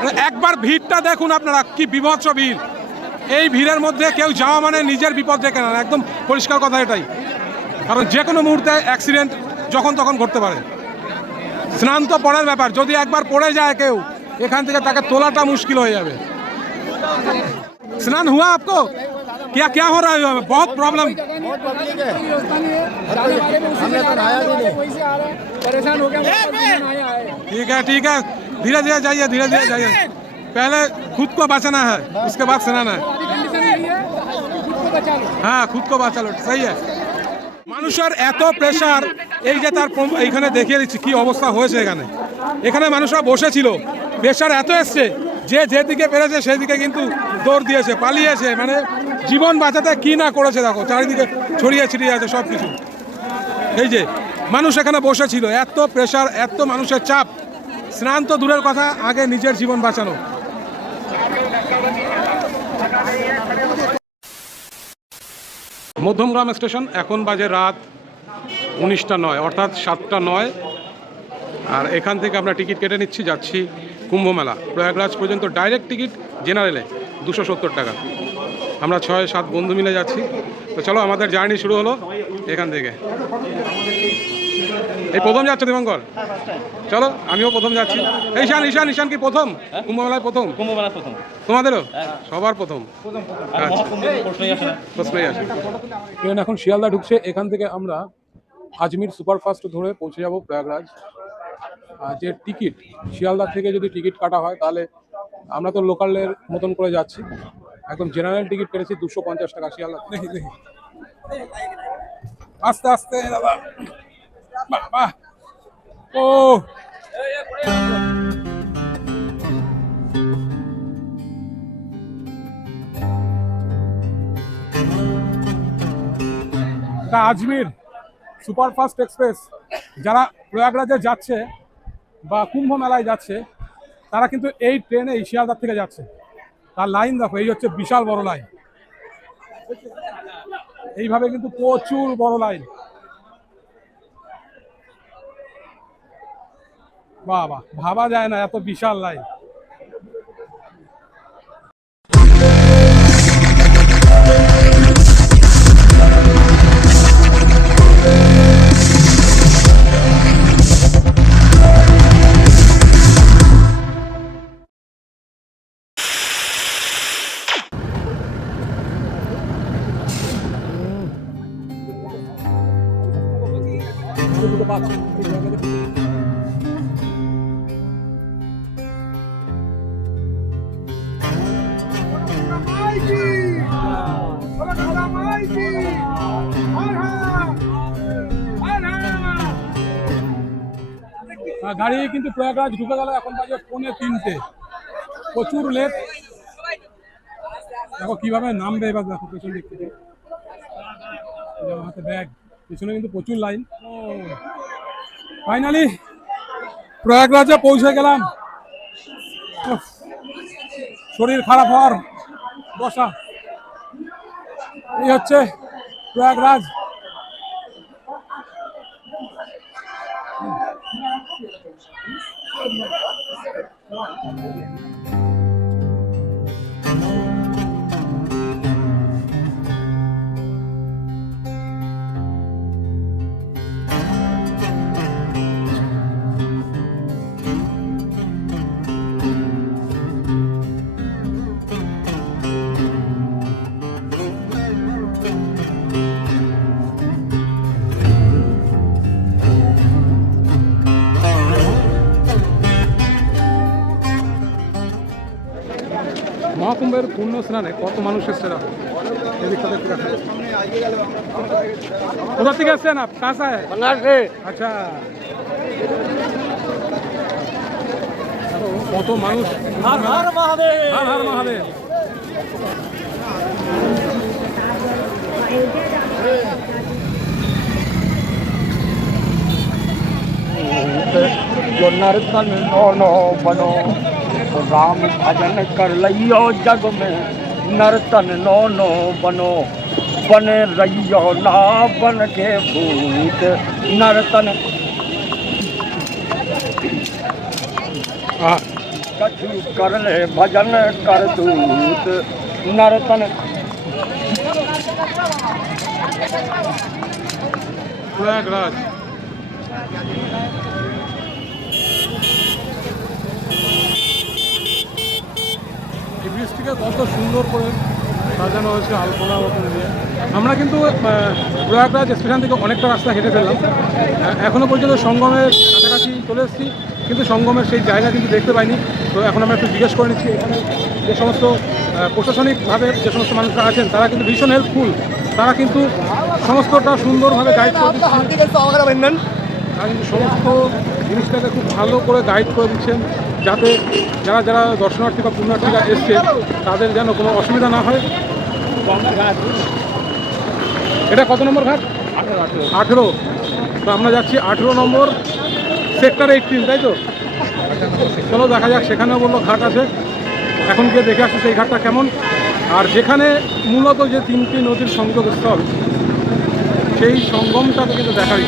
মানে একবার ভিড়টা দেখুন আপনারা কি বিভৎস ভিড় এই ভিড়ের মধ্যে কেউ যাওয়া মানে নিজের বিপদ ডেকে নেন একদম পরিষ্কার কথা এটাই কারণ যে কোনো মুহূর্তে অ্যাক্সিডেন্ট যখন তখন ঘটতে পারে স্নান তো পরের ব্যাপার যদি একবার পড়ে যায় কেউ এখান থেকে তাকে তোলাটা মুশকিল হয়ে যাবে स्नान हुआ आपको क्या क्या हो रहा है बहुत प्रॉब्लम बहुत पब्लिक है हमने तो नहाया भी नहीं परेशान हो गया आया है ठीक है ठीक है धीरे धीरे जाइए धीरे धीरे जाइए पहले खुद को बचाना है उसके बाद स्नाना है कंडीशन यही है खुद को बचा लो হ্যাঁ খুদ কো বাঁচালো সেই মানুষের এত প্রেশার এই যে তার প্রম- এইখানে দেখিয়ে দিচ্ছি কি অবস্থা হয়েছে এখানে এখানে মানুষরা বসেছিল প্রেশার এত এসছে যে যেদিকে পেরেছে সেদিকে কিন্তু দৌড় দিয়েছে পালিয়েছে মানে জীবন বাঁচাতে কি না করেছে দেখো চারিদিকে ছড়িয়ে ছিটিয়ে আছে সব কিছু এই যে মানুষ এখানে বসেছিল এত প্রেশার এত মানুষের চাপ স্নান তো দূরের কথা, আগে নিজের জীবন বাঁচানো। মধ্যমগ্রাম স্টেশন এখন বাজে রাত উনিশটা নয়, অর্থাৎ সাতটা নয়। আর এখান থেকে আমরা টিকিট কেটে নিচ্ছি, যাচ্ছি কুম্ভমেলা। প্রয়াগরাজ পর্যন্ত ডাইরেক্ট টিকিট জেনারেলে দুশো সত্তর টাকা। আমরা ছয় সাত বন্ধু মিলে যাচ্ছি। তো চলো, আমাদের জার্নি শুরু হলো এখান থেকে। এই প্রথম যাচ্ছে দীপঙ্কর চলো আমিও প্রথম যাচ্ছি। এই ঈশান ঈশান ঈশান কি প্রথম? কুম্ভমেলায় প্রথম? কুম্ভমেলা প্রথম। তোমাদেরও? সবার প্রথম? আচ্ছা। প্রশ্নই আসে না। প্রশ্নই আসে ট্রেন এখন শিয়ালদা ঢুকছে এখান থেকে আমরা আজমির সুপারফাস্ট ধরে পৌঁছে যাব প্রয়াগরাজ। আর যে টিকিট শিয়ালদা থেকে যদি টিকিট কাটা হয় তাহলে আমরা তো লোকালের মতন করে যাচ্ছি। একদম জেনারেল টিকিট কেটেছি দুশো পঞ্চাশ টাকা শিয়ালদা। দেখি দেখি আস্তে আস্তে দাদা। বাহ ও। এটা আজমির সুপারফাস্ট এক্সপ্রেস। যারা প্রয়াগরাজে যাচ্ছে বা কুম্ভ মেলায় যাচ্ছে, তারা কিন্তু এই ট্রেনে এই শিয়ালদার থেকে যাচ্ছে। তার লাইন দেখো, এই হচ্ছে বিশাল বড় লাইন। এইভাবে কিন্তু প্রচুর বড় লাইন। বাহ ভাবা যায় না এত বিশাল লাইন গাড়ি কিন্তু প্রয়াগরাজ ঢুকে গেল এখন বাজে পৌনে তিনটে। প্রচুর লেট দেখো কীভাবে নামবে এবার দেখো পেছন দিক থেকে। হাতে ব্যাগ পেছনে কিন্তু প্রচুর লাইন ফাইনালি প্রয়াগরাজে পৌঁছে গেলাম। শরীর খারাপ হওয়ার বসা। এই হচ্ছে প্রয়াগরাজ। すいません。পুণ্য স্নানে কত মানুষ এসছে কোথা থেকে এসছেন আপ? কাঁসায় আচ্ছা। কত মানুষ? হর হর মহাদেব। জন্নার তন নন বনো। राम भजन कर लियो जग में। नर्तन नो नो बनो बन रहियो ना बन के भूत। नर्तन। कछु कर ले भजन कर दूत। नर्तन। प्रयागराज। ব্রিজটিকে কত সুন্দর করে সাজানো হয়েছে আলপনা দিয়ে। আমরা কিন্তু প্রয়াগরাজ স্টেশন থেকে অনেকটা রাস্তা হেঁটে ফেললাম। এখনও পর্যন্ত সঙ্গমের কাছাকাছি চলে এসেছি, কিন্তু সঙ্গমের সেই জায়গা কিন্তু দেখতে পাইনি। তো এখন আমরা একটু জিজ্ঞেস করে নিচ্ছি, এখানে যে সমস্ত প্রশাসনিকভাবে যে সমস্ত মানুষরা আছেন, তারা কিন্তু ভীষণ হেল্পফুল তারা কিন্তু সমস্তটা সুন্দরভাবে গাইড করে তারা কিন্তু সমস্ত জিনিসটাকে খুব ভালো করে গাইড করে দিচ্ছেন। যাতে যারা যারা দর্শনার্থী বা পুণ্যার্থীরা এসছে, তাদের যেন কোনো অসুবিধা না হয়। এটা কত নম্বর ঘাট? আঠেরো। তো আমরা যাচ্ছি আঠেরো নম্বর সেক্টর এইটিন তাই তো? চলো দেখা যাক, সেখানেও বলল ঘাট আছে। এখন গিয়ে দেখে আসছে সেই ঘাটটা কেমন। আর যেখানে মূলত যে তিনটি নদীর সংযোগস্থল, সেই সঙ্গমটাকে কিন্তু দেখার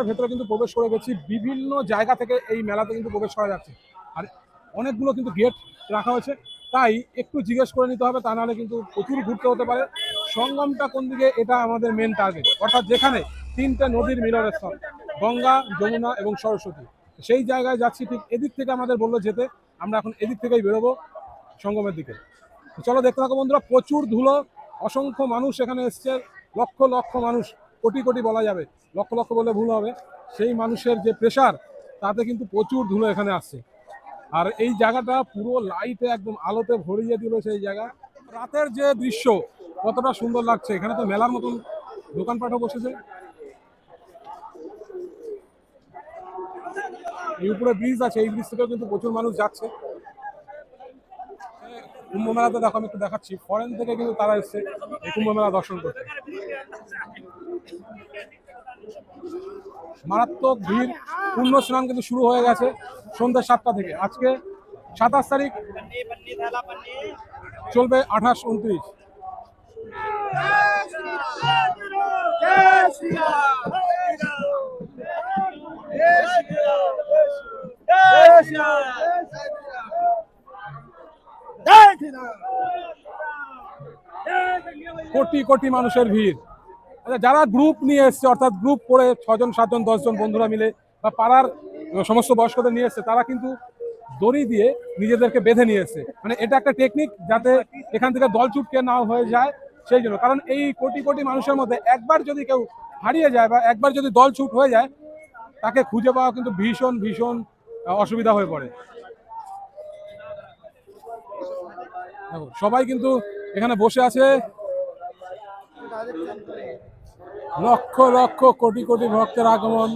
মেলার ভেতরে কিন্তু প্রবেশ করে গেছি। বিভিন্ন জায়গা থেকে এই মেলাতে কিন্তু প্রবেশ করা যাচ্ছে। আর অনেকগুলো কিন্তু গেট রাখা হয়েছে। তাই একটু জিজ্ঞেস করে নিতে হবে, তা নাহলে কিন্তু প্রচুর ঘুরতে হতে পারে। সঙ্গমটা কোন দিকে, এটা আমাদের মেন টার্গেট অর্থাৎ যেখানে তিনটে নদীর মিলনের স্থল গঙ্গা, যমুনা এবং সরস্বতী। সেই জায়গায় যাচ্ছি, ঠিক এদিক থেকে আমাদের বলল যেতে। আমরা এখন এদিক থেকেই বেরোবো সঙ্গমের দিকে। চলো দেখতে থাকো বন্ধুরা, প্রচুর ধুলো, অসংখ্য মানুষ এখানে এসছে, লক্ষ লক্ষ মানুষ। কোটি কোটি বলা যাবে, লক্ষ লক্ষ বলে ভুল হবে। সেই মানুষের যে প্রেশার তাতে কিন্তু প্রচুর ধুলো এখানে আসছে। আর এই জায়গাটা পুরো লাইটে একদম আলোতে ভরিয়ে দিল সেই জায়গা। রাতের যে দৃশ্য, কতটা সুন্দর লাগছে। এখানে তো মেলার মতন দোকানপাটও বসেছে। এই উপরে ব্রিজ আছে, এই ব্রিজ থেকেও কিন্তু প্রচুর মানুষ যাচ্ছে। কুম্ভ মেলাতে দেখো, আমি একটু দেখাচ্ছি। ফরেন থেকে কিন্তু তারা এসছে কুম্ভ মেলা দর্শন করতে। মারাত্মক ভিড়, পূর্ণ স্নান কিন্তু শুরু হয়ে গেছে সন্ধ্যা সাতটা থেকে। আজকে সাতাশ তারিখ চলবে আঠাশ উনত্রিশ। কোটি কোটি মানুষের ভিড়। যারা গ্রুপ নিয়ে এসছে, অর্থাৎ গ্রুপ করে ছজন সাতজন, দশজন বন্ধুরা মিলে বা পাড়ার সমস্ত বয়স্কদের নিয়ে এসছে, তারা কিন্তু দড়ি দিয়ে নিজেদেরকে বেঁধে নিয়ে এসছে। মানে এটা একটা টেকনিক যাতে এখান থেকে দল চুটকে না হয়ে যায়, সেই জন্য। কারণ এই কোটি কোটি মানুষের মধ্যে একবার যদি কেউ হারিয়ে যায় বা একবার যদি দল ছুট হয়ে যায়, তাকে খুঁজে পাওয়া কিন্তু ভীষণ ভীষণ অসুবিধা হয়ে পড়ে। সবাই কিন্তু এখানে বসে আছে। লক্ষ লক্ষ কোটি কোটি ভক্তের আগমন।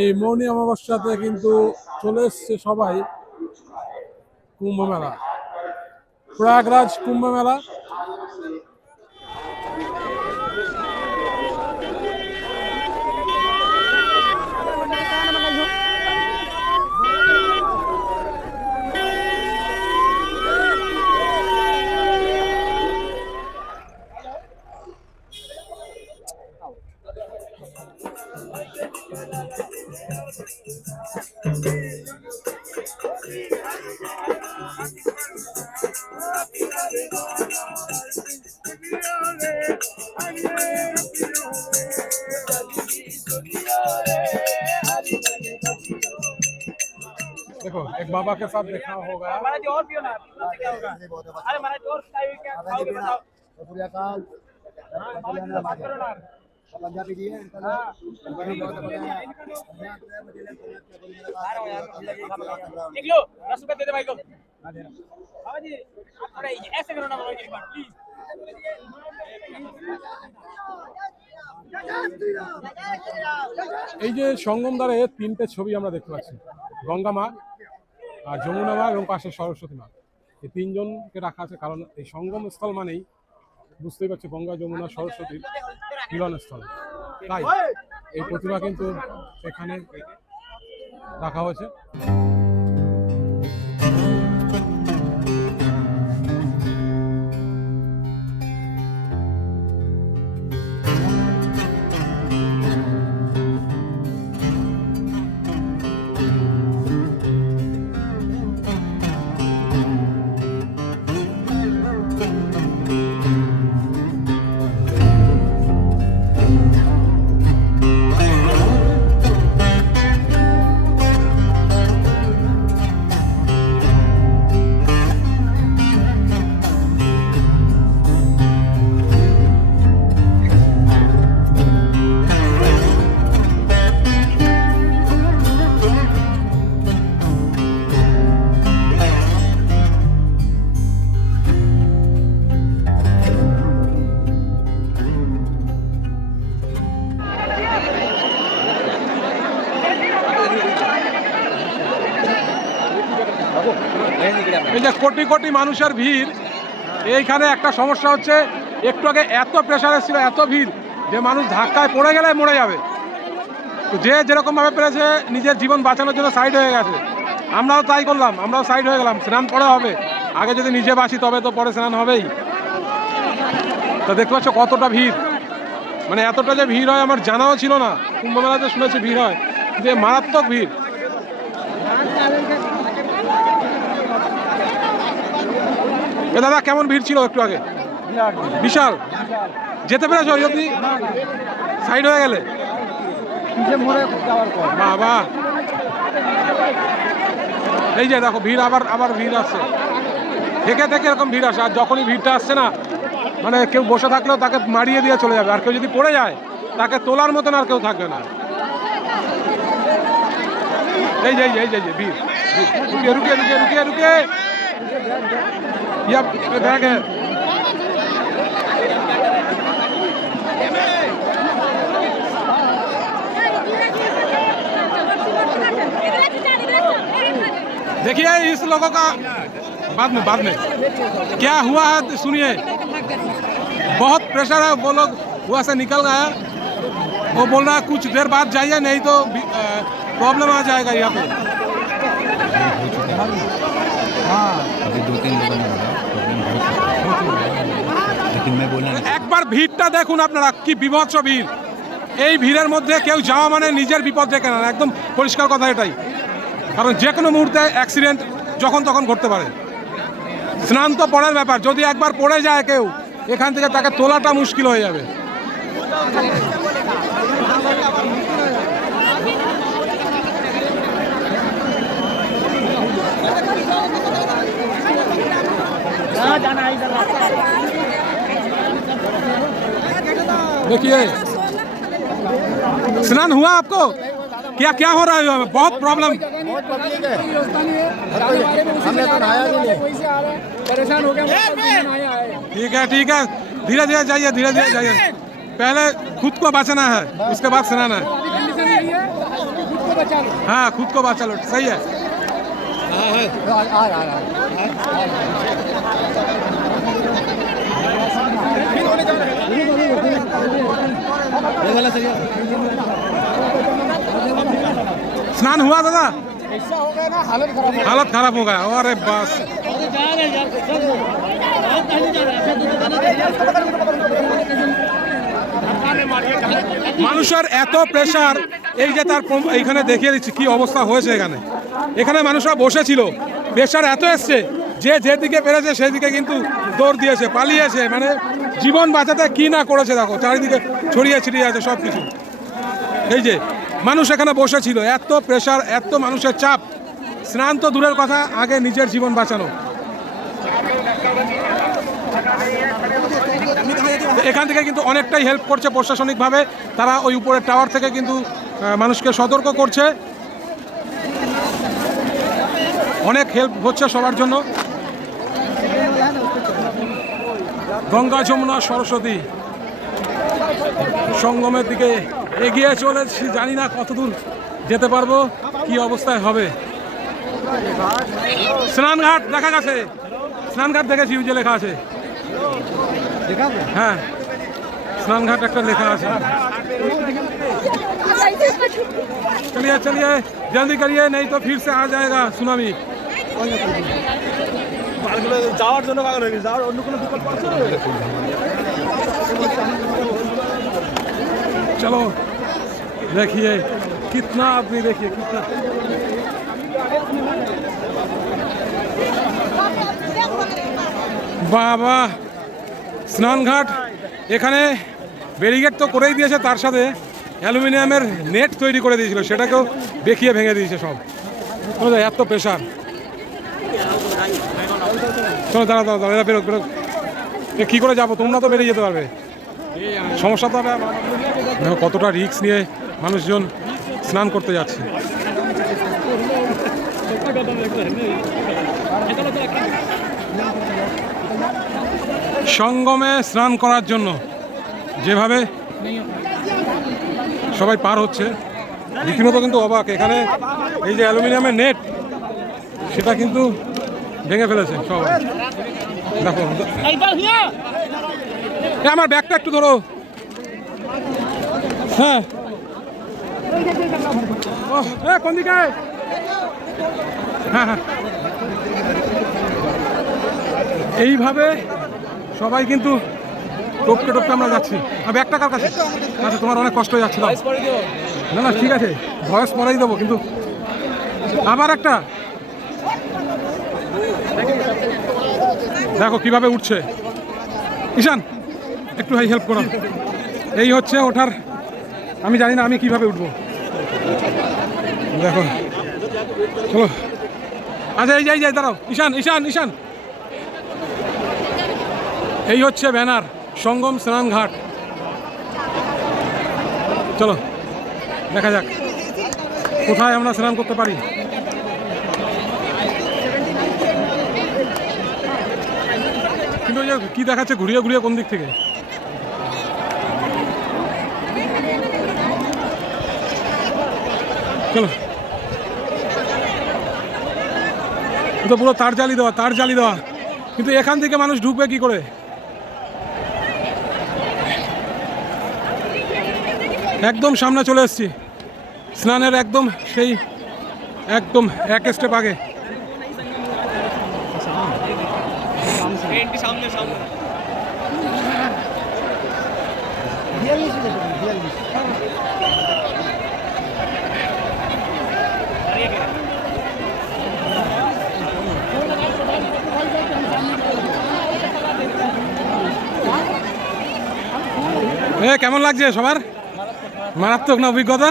এই মৌনী অমাবস্যাতে কিন্তু চলে এসছে সবাই। কুম্ভ মেলা। প্রয়াগরাজ কুম্ভ মেলা। देखो एक बाबा के साथ देखा होगा हमारा जो और पियो ना उससे क्या होगा अरे हमारा जो और खाई क्या खाओगे बताओ सूर्यकाल बात करो ना पंजाबी जी है लिख लो दस रुपए दे दे भाई को बाबा जी आप थोड़ा ऐसे करो ना बाबा जी एक बार प्लीज এই যে সঙ্গম দ্বারে তিনটে ছবি আমরা দেখতে পাচ্ছি গঙ্গা মা আর যমুনা মা এবং পাশে সরস্বতী মা এই তিনজনকে রাখা আছে, কারণ এই সঙ্গম স্থল মানেই বুঝতেই পারছি গঙ্গা, যমুনা, সরস্বতীর মিলনস্থল। তাই এই প্রতিমা কিন্তু এখানে রাখা হয়েছে। মানুষের ভিড়। এইখানে একটা সমস্যা হচ্ছে, একটু আগে এত প্রেশার এসেছিল, এত ভিড় যে মানুষ ধাক্কায় পড়ে গেলে মরে যাবে। তো যে যেরকমভাবে পেরেছে, নিজের জীবন বাঁচানোর জন্য সাইড হয়ে গেছে। আমরাও তাই করলাম, আমরাও সাইড হয়ে গেলাম, স্নান পরে হবে। আগে যদি নিজে বাঁচি, তবে তো পরে স্নান হবেই। তো দেখতে পাচ্ছ কতটা ভিড়। মানে এতটা যে ভিড় হয়, আমার জানাও ছিল না। কুম্ভ মেলাতে শুনেছি ভিড় হয়। যে মারাত্মক ভিড়। এ দাদা কেমন ভিড় ছিল একটু আগে? বিশাল। যেতে পেরেছ যদি সাইড হয়ে গেলে? বাবা। এই যে দেখো ভিড় আবার আবার ভিড় আসছে থেকে থেকে এরকম ভিড় আসে আর যখনই ভিড়টা আসছে না মানে কেউ বসে থাকলেও তাকে মারিয়ে দিয়ে চলে যাবে। আর কেউ যদি পড়ে যায় তাকে তোলার মতন আর কেউ থাকবে না। এই যে এই যে এই যে, ভিড়। রুকিয়ে রুকিয়ে রুকিয়ে রুকিয়ে রুকিয়ে। देखिए, इस लोगों का बाद में बाद में। क्या हुआ है सुनिए। बहुत प्रेशर है, वो लोग वहाँ से निकल गया वो बोल रहा है, कुछ देर बाद जाइए, नहीं तो प्रॉब्लम आ जाएगा यहाँ पे। हाँ अभी दो तीन একবার ভিড়টা দেখুন আপনারা, কি বিভৎস ভিড়। এই ভিড়ের মধ্যে কেউ যাওয়া মানে নিজের বিপদ ডেকে না, একদম পরিষ্কার কথা এটাই। কারণ যে কোনো মুহূর্তে অ্যাক্সিডেন্ট যখন তখন ঘটতে পারে। স্নান তো পড়ার ব্যাপার, যদি একবার পড়ে যায় কেউ, এখান থেকে তাকে তোলাটা মুশকিল হয়ে যাবে। देखिए। स्नान हुआ आपको? क्या क्या हो रहा है? बहुत प्रॉब्लम बहुत पब्लिक है। हमने तो नहाया भी नहीं। परेशान हो गया ठीक है ठीक है। धीरे धीरे जाइए धीरे धीरे जाइए। पहले खुद को बचाना है उसके बाद स्नाना है। हाँ। खुद को बचा लो। सही है। आ आ आ आ स्नान हुआ दादा ऐसा हो गया ना हालत खराब हालत खराब हो गया अरे बस মানুষের এত প্রেশার এই যে তার প্রম- এইখানে দেখিয়ে দিচ্ছি কি অবস্থা হয়েছে এখানে এখানে মানুষরা বসেছিল প্রেশার এত এসছে যে যেদিকে পেরেছে সেদিকে কিন্তু দৌড় দিয়েছে পালিয়েছে মানে জীবন বাঁচাতে কি না করেছে দেখো, চারিদিকে ছড়িয়ে ছিটিয়ে আছে সব কিছু এই যে, মানুষ এখানে বসেছিল এত প্রেশার এত মানুষের চাপ। স্নান তো দূরের কথা, আগে নিজের জীবন বাঁচানো। এখান থেকে কিন্তু অনেকটাই হেল্প করছে প্রশাসনিকভাবে, তারা ওই উপরের টাওয়ার থেকে কিন্তু মানুষকে সতর্ক করছে। অনেক হেল্প হচ্ছে সবার জন্য। গঙ্গা যমুনা সরস্বতী সঙ্গমের দিকে এগিয়ে চলেছি জানি না কতদূর যেতে পারবো কি অবস্থায় হবে স্নানঘাট দেখা গেছে স্নানঘাট দেখেছি ওই যে লেখা আছে হ্যাঁ স্নানঘাট একটা লেখা আছে चलिए चलिए जल्दी करिए नहीं तो फिर से आ जाएगा सुनामी মালগুলো যাওয়ার জন্য পাগল হয়ে যাওয়ার অন্য কোনো বিকল্প আছে? চলো, দেখিয়ে, কিতনা আপনি দেখিয়ে, কিতনা। বাবা, স্নানঘাট, এখানে ব্যারিগেড তো করেই দিয়েছে, তার সাথে অ্যালুমিনিয়ামের নেট তৈরি করে দিয়েছিল, সেটাকেও বেঁকিয়ে ভেঙে দিয়েছে সব। এত প্রেশার চলো দাঁড়া দাঁড়া দাঁড়া বেরো বেরো এ, কী করে যাব? তোমরা তো বেরিয়ে যেতে পারবে। সমস্যা তো হবে কতটা রিস্ক নিয়ে মানুষজন স্নান করতে যাচ্ছে। সঙ্গমে স্নান করার জন্য যেভাবে সবাই পার হচ্ছে রীতিমতো কিন্তু অবাক। এখানে এই যে অ্যালুমিনিয়ামের নেট সেটা কিন্তু ভেঙে ফেলেছে, সব। দেখো। আমার ব্যাগটা একটু ধরো। হ্যাঁ। কোন দিকে? হ্যাঁ হ্যাঁ। এইভাবে সবাই কিন্তু টপকে টপকে আমরা যাচ্ছি। আর ব্যাগটা কার কাছে? আচ্ছা তোমার অনেক কষ্ট হয়ে। না না, ঠিক আছে। ভয়েস পরেই দেবো, কিন্তু আবার একটা। দেখো কীভাবে উঠছে। ঈশান, একটু ভাই হেল্প করো। এই হচ্ছে ওঠার, আমি জানি না আমি কীভাবে উঠবো। দেখো, চলো। আচ্ছা এই যাই যাই দাঁড়াও। ঈশান ঈশান ঈশান। এই হচ্ছে ব্যানার, সঙ্গম স্নান ঘাট। চলো, দেখা যাক। কোথায় আমরা স্নান করতে পারি কিন্তু ওই যে কি দেখাচ্ছে? ঘুরিয়ে ঘুরিয়ে কোন দিক থেকে? পুরো তার জালি দেওয়া, তার জালি দেওয়া। কিন্তু এখান থেকে মানুষ ঢুকবে কি করে? একদম সামনে চলে এসেছি। স্নানের একদম সেই, একদম এক স্টেপ আগে। এ কেমন লাগছে সবার? মারাত্মক না অভিজ্ঞতা?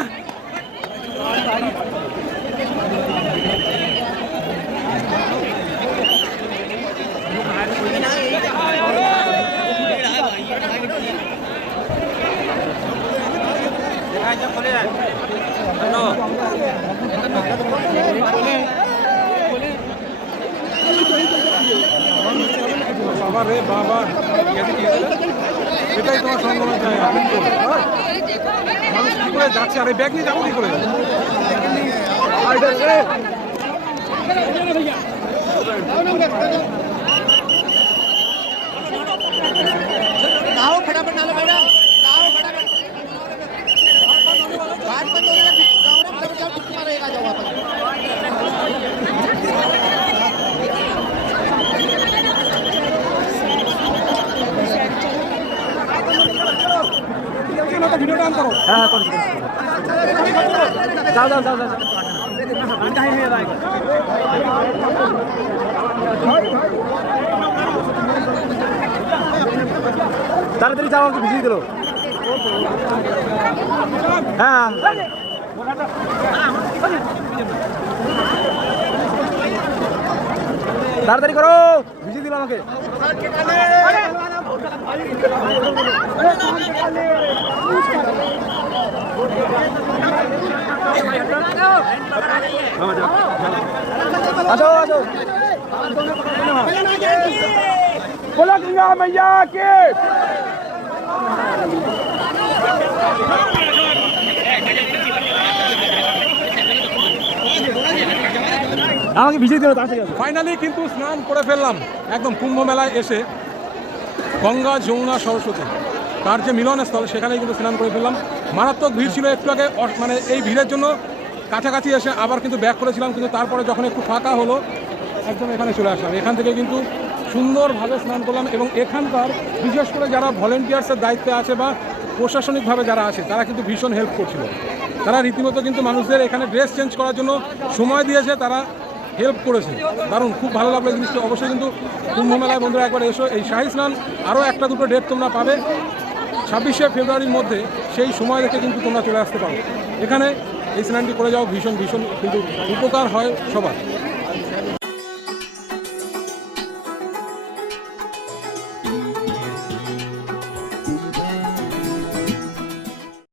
বাবা রে বাবা। এটাই তোমার সঙ্গমের জায়গা কিন্তু মানুষ কি করে যাচ্ছে? আর ব্যাগ নিয়ে যাব কি করে? आओ ভিডিওটা অন করো তাড়াতাড়ি যাও আমাকে ভিজিয়ে দিল হ্যাঁ তাড়াতাড়ি করো ভিজিয়ে দিল আমাকে আসো আসো बोला गंगा मैया के আমাকে ভিজিয়ে দিল তাড়াতাড়ি আসো। ফাইনালি কিন্তু স্নান করে ফেললাম একদম কুম্ভ মেলায় এসে গঙ্গা যমুনা সরস্বতী তার যে মিলনস্থল সেখানেই কিন্তু স্নান করে ফেললাম মারাত্মক ভিড় ছিল একটু আগে অস- মানে এই ভিড়ের জন্য কাছাকাছি এসে আবার কিন্তু ব্যাক করেছিলাম, কিন্তু তারপরে যখন একটু ফাঁকা হলো, একদম এখানে চলে আসলাম। এখান থেকে কিন্তু সুন্দরভাবে স্নান করলাম এবং এখানকার বিশেষ করে যারা ভলেন্টিয়ার্সের দায়িত্বে আছে বা প্রশাসনিকভাবে যারা আছে, তারা কিন্তু ভীষণ হেল্প করছিল। তারা রীতিমতো কিন্তু মানুষদের এখানে ড্রেস চেঞ্জ করার জন্য সময় দিয়েছে, তারা হেল্প করেছে। দারুণ, খুব ভালো লাগল জিনিসটা। অবশ্যই কিন্তু কুম্ভ মেলায় বন্ধুরা একবার এসো, এই শাহী স্নান আরও একটা দুটো ডেট তোমরা পাবে। ছাব্বিশে ফেব্রুয়ারির মধ্যে সেই সময় রেখে কিন্তু তোমরা চলে আসতে পারো। এখানে এই স্নানটি করে যাওয়া ভীষণ ভীষণ কিন্তু উপকার হয় সবার।